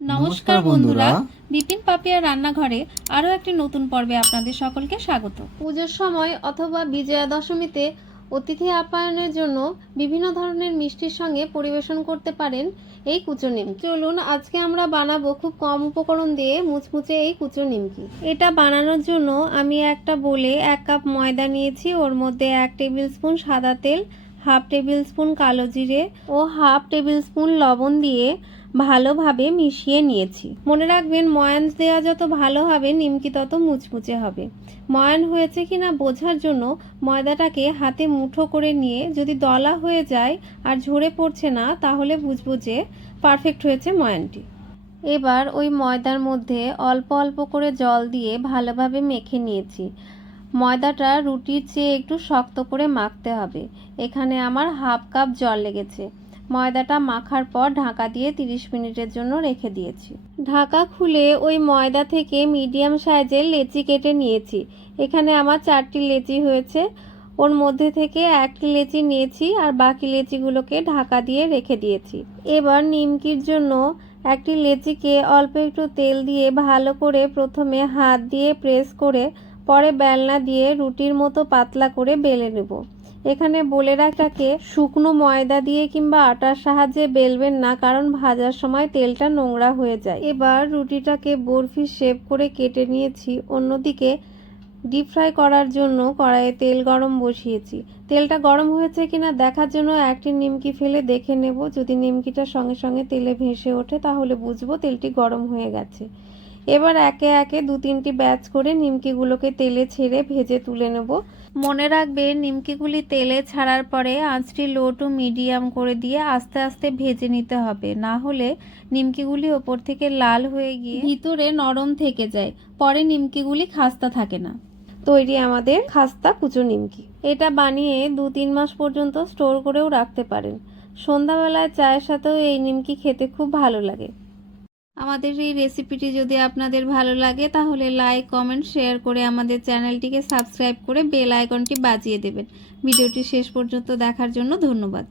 নমস্কার বন্ধুরা। বিপিন পাপিয়া রান্নাঘরে আরও একটি নতুন পর্বে আপনাদের সকলকে স্বাগত। পুজোর সময় অথবা বিজয়া দশমীতে অতিথি আপ্যায়নের জন্য বিভিন্ন ধরনের মিষ্টির সঙ্গে পরিবেশন করতে পারেন এই কুচো নিমকি। চলুন আজকে আমরা বানাবো খুব কম উপকরণ দিয়ে মুচমুচে এই কুচো নিমকি। এটা বানানোর জন্য আমি একটা বলে এক কাপ ময়দা নিয়েছি ওর মধ্যে এক টেবিল স্পুন সাদা তেল হাফ টেবিল স্পুন কালো জিরে ও হাফ টেবিল স্পুন লবণ দিয়ে ভালোভাবে মিশিয়ে নিয়েছি। মনে রাখবেন ময়ান দেওয়া যত ভালো হবে, নিমকি তত মুচমুচে হবে। ময়ান হয়েছে কিনা বোঝার জন্য ময়দাটাকে হাতে মুঠো করে নিয়ে যদি দলা হয়ে যায় আর ঝরে পড়ছে না, তাহলে বুঝব যে পারফেক্ট হয়েছে ময়ানটি। এবার ওই ময়দার মধ্যে অল্প অল্প করে জল দিয়ে ভালোভাবে মেখে নিয়েছি। ময়দাটা রুটির চেয়ে একটু শক্ত করে মাখতে হবে। এখানে আমার হাফ কাপ জল লেগেছে। ময়দাটা মাখার পর ঢাকা দিয়ে 30 মিনিটের জন্য রেখে দিয়েছি। ঢাকা খুলে ওই ময়দা থেকে মিডিয়াম সাইজের লেচি কেটে নিয়েছি। এখানে আমার চারটি লেচি হয়েছে। ওর মধ্যে থেকে একটি লেচি নিয়েছি আর বাকি লেচিগুলোকে ঢাকা দিয়ে রেখে দিয়েছি। এবার নিমকির জন্য একটি লেচিকে অল্প একটু তেল দিয়ে ভালো করে প্রথমে হাত দিয়ে প্রেস করে পরে বেলনা দিয়ে রুটির মতো পাতলা করে বেলে নেব। এখানে বলে শুকনো ময়দা দিয়ে কিংবা আটার সাহায্যে বেলবেন না, কারণ ভাজার সময় তেলটা নোংরা হয়ে যায়। এবার রুটিটাকে বরফি শেপ করে কেটে নিয়েছি, অন্যদিকে ডিপ ফ্রাই করার জন্য কড়াইয়ে তেল গরম বসিয়েছি। তেলটা গরম হয়েছে কিনা দেখার জন্য একটি নিমকি ফেলে দেখে নেব। যদি নিমকিটা সঙ্গে সঙ্গে তেলে ভেসে ওঠে, তাহলে বুঝব তেলটি গরম হয়ে গেছে। এবার একে একে দু তিনটি ব্যাচ করে নিমকিগুলোকে তেলে ছেড়ে ভেজে তুলে নেব। মনে রাখবে নিমকিগুলি তেলে ছাড়ার পরে আঁচটি লো টু মিডিয়াম করে দিয়ে আস্তে আস্তে ভেজে নিতে হবে। না হলে নিমকিগুলি ওপর থেকে লাল হয়ে গিয়ে ভিতরে নরম থেকে যায়। পরে নিমকিগুলি খাস্তা থাকে না। তৈরি আমাদের খাস্তা কুচো নিমকি। এটা বানিয়ে দু তিন মাস পর্যন্ত স্টোর করেও রাখতে পারেন। সন্ধ্যাবেলায় চায়ের সাথেও এই নিমকি খেতে খুব ভালো লাগে। আমাদের এই রেসিপিটি যদি আপনাদের ভালো লাগে, তাহলে লাইক কমেন্ট শেয়ার করে আমাদের চ্যানেলটিকে সাবস্ক্রাইব করে বেল আইকনটি বাজিয়ে দেবেন। ভিডিওটি শেষ পর্যন্ত দেখার জন্য ধন্যবাদ।